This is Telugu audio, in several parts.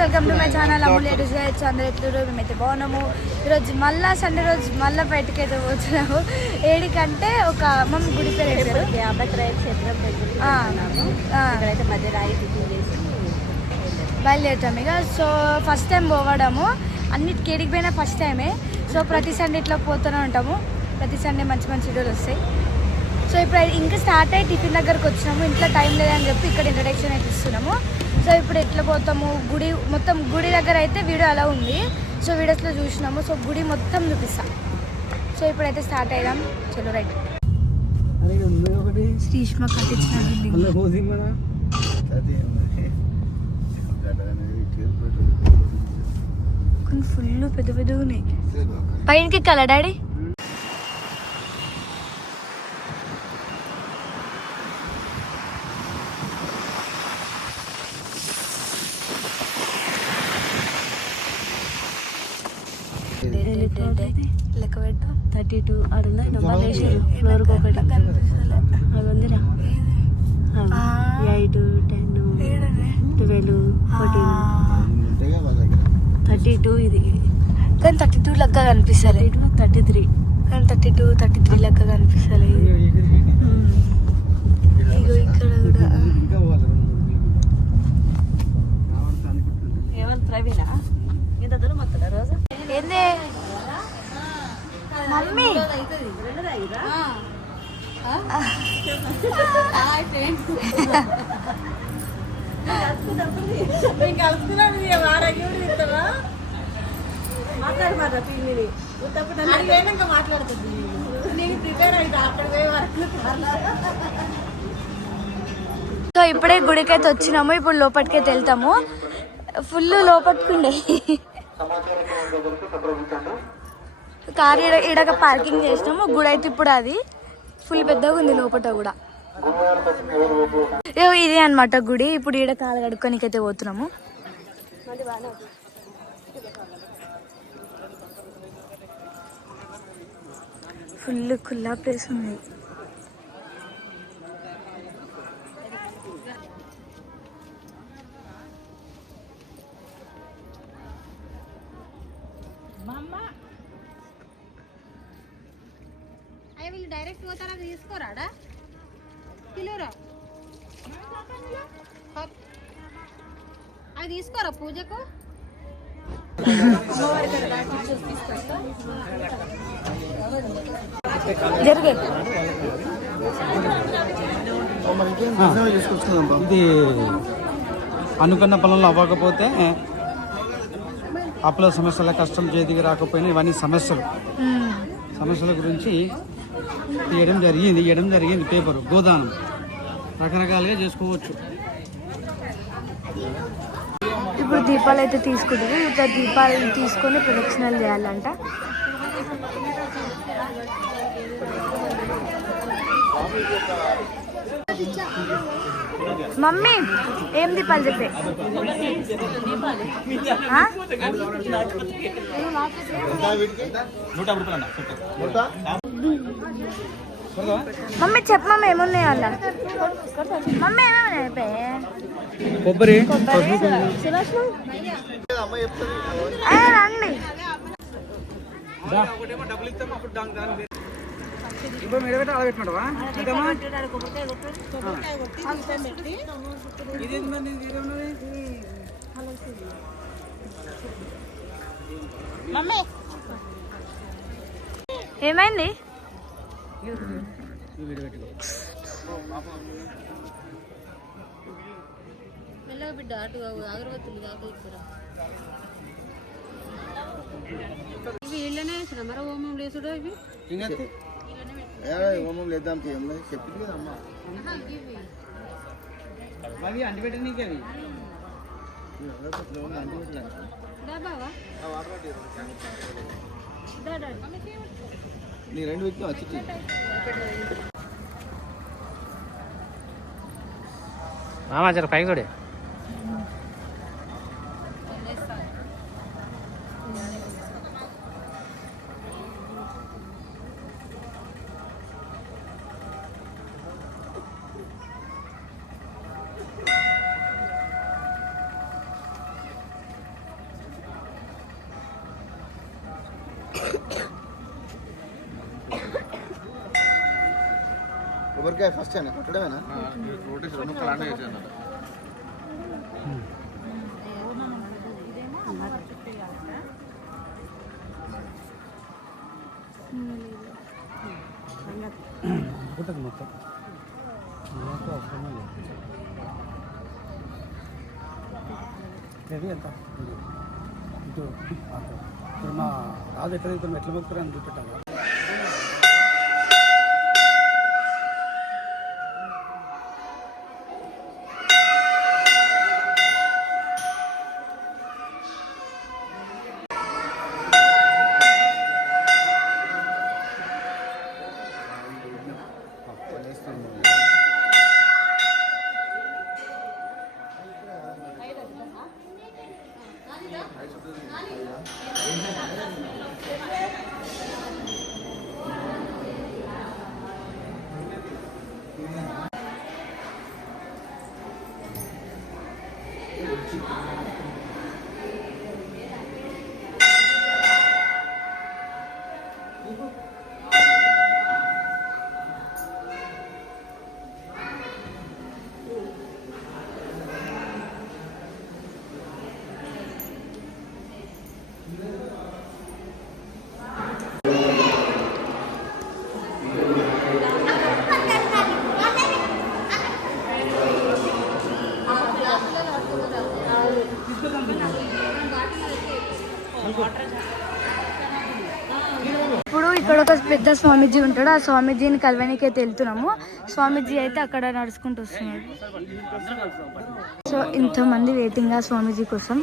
Welcome to my channel Amul ladies guides. అందరూ ఎట్లున్నారు? మేమైతే బాగున్నాము. ఈరోజు మళ్ళీ సండే రోజు మళ్ళీ బయటకి అయితే పోతున్నాము. ఏడికంటే ఒక అమ్మమ్మ గుడి పేరు వేసారు, క్షేత్రం ఇక్కడైతే మధ్య రాయి టిఫిన్ చేసి బయలుదేరుతాం ఇక. సో ఫస్ట్ టైం పోవడము, అన్నిటికి ఏడికి పోయినా ఫస్ట్ టైమే. సో ప్రతి సండే ఇట్లా పోతూనే ఉంటాము. ప్రతి సండే మంచి మంచి వీడియోలు వస్తాయి. సో ఇప్పుడు ఇంకా స్టార్ట్ అయ్యి టిఫిన్ దగ్గరకు వచ్చినాము. ఇంట్లో టైం లేదని చెప్పి ఇక్కడ ఇంట్రడక్షన్ అయితే ఇస్తున్నాము. సో ఇప్పుడు ఎట్లా పోతాము, గుడి మొత్తం గుడి దగ్గర అయితే వీడియో అలా ఉంది. సో వీడియోస్లో చూసినాము. సో గుడి మొత్తం చూపిస్తాం. సో ఇప్పుడైతే స్టార్ట్ అయ్యాం. చలో రైట్. శ్రీష్మ కట్టించిన ఫుల్ పెద్ద పెద్దగా ఉన్నాయి. పైనకి ఎక్కాలా డాడీ? లెక్క పెట్టు. 32 అడుగుందా? డబ్బాలు వేసారు ఫ్లోర్కి ఒకటి. అది ఉందిరా, 8, 10, 12, 14, 32 ఇది. కానీ 32 లెక్క కనిపిస్తుంది. 33 కానీ 32 లెక్క కనిపిస్తుంది. ఇగో ఇక్కడ కూడా ఏమన్నా ప్రవీణ ఇంత దూరం వస్తుందా రోజు? ఏందే మమ్మీ? సో ఇప్పుడే గుడికైతే వచ్చినాము. ఇప్పుడు లోపలికైతే వెళ్తాము. ఫుల్ లోపట్టుకుండే కార్ ఈడక పార్కింగ్ చేసినాము. గుడి అయితే ఇప్పుడు అది ఫుల్ పెద్దగా ఉంది లోపల కూడా. ఇది అనమాట గుడి. ఇప్పుడు ఈడ కాలు కడుక్కోనికైతే పోతున్నాము. ఫుల్ ఖుల్లా ప్లేస్ ఉంది. వీళ్ళు డైరెక్ట్ పోతారా? తీసుకోరాడా కిలోరా? అవి తీసుకోరా పూజకు? జరిగే ఇది అనుకున్న పనులు అవ్వకపోతే, అప్పుల సమస్యల కష్టం చేతికి రాకపోయినా ఇవన్నీ సమస్యల గురించి ఇవ్వడం జరిగింది. పేపరు గోదానం రకరకాలుగా చేసుకోవచ్చు. ఇప్పుడు దీపాలు అయితే తీసుకుంటారు. ఇట్లా దీపాలు తీసుకొని ప్రదక్షిణలు చేయాలంట. మమ్మీ ఏం దీపాలు చెప్పే? మమ్మీ చెప్ప మమ్మీ ఏమున్నాయి అలా? మమ్మీ ఏమేమి కొబ్బరి రండి. ఏమైంది? మెల్లగా బిడ్డ అటు అగరబత్తులు దాకా ఇచ్చారా? ఇవి ఇళ్ళనే వేసిన మరో హోమం లేసుడో? ఇవి హోమం లేద్దాం చెప్పింది కదమ్మా. అవి అంటిపెట్టనీకి అవి నీ 2 వ్యక్తులు వచ్చి జర పైకి చూడే. కొబ్బరికాయ ఫస్ట్ అయినా కొట్టడమేనా? ఉంటుంది మొత్తం లేదు ఎంత ఇటు ఇప్పుడు మా రాజు ఎట్లా ఎట్లా మొక్కుతారని చూపెట్టాలి. ఇప్పుడు ఇక్కడ ఒక పెద్ద స్వామీజీ ఉంటాడు. ఆ స్వామీజీని కలవడానికి అయితే వెళ్తున్నాము. స్వామీజీ అయితే అక్కడ నడుచుకుంటూ వస్తున్నాడు. సో ఇంతమంది వెయిటింగ్ ఆ స్వామీజీ కోసం.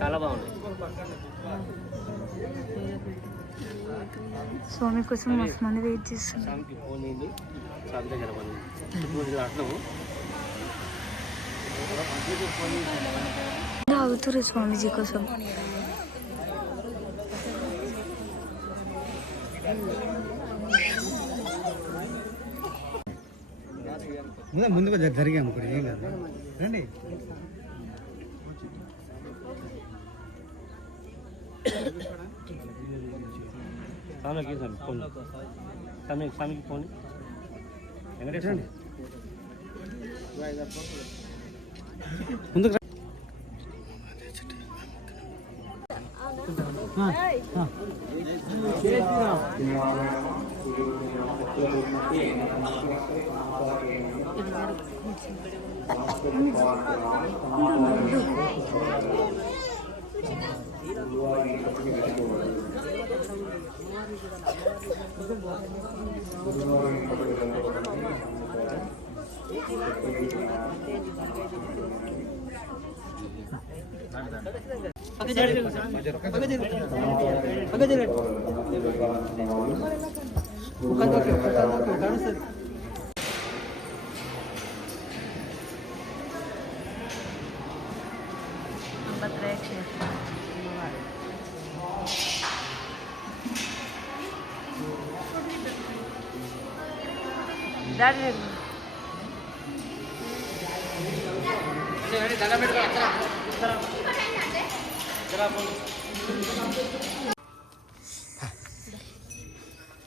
చాలా బాగుంది. స్వామి కోసం మస్తు మంది వెయిట్ చేస్తున్నారు. ఆగుతురు స్వామీజీ కోసం. ముందుగా జరిగాము కూడా ఏం కాదు రండి. స్వామికి ఫోన్ వెంకటేశ్వర ముందుకు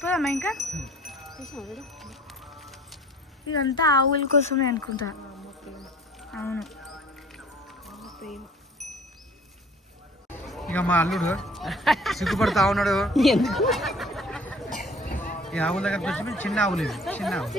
పోదామా ఇంకా? ఇదంతా ఆవుల కోసమే అనుకుంటా. అవును. ఇక మా అల్లుడు సిగ్గుపడతా ఉన్నాడు. ఈ ఆవుల దగ్గరకు వచ్చి చిన్న ఆవులు ఇవి, చిన్న ఆవులు.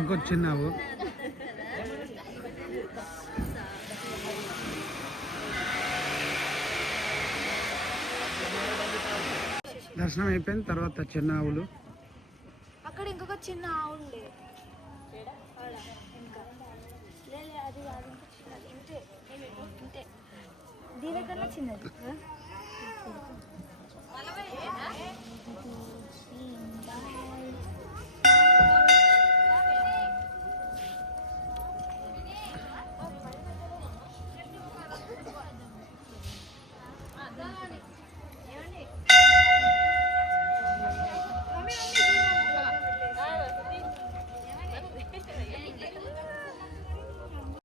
ఇంకో చిన్న ఆవు. దర్శనం అయిపోయిన తర్వాత చిన్న ఆవులు. అక్కడ ఇంకొక చిన్న ఆవు ఉండే. దీనికన్నా చిన్నది.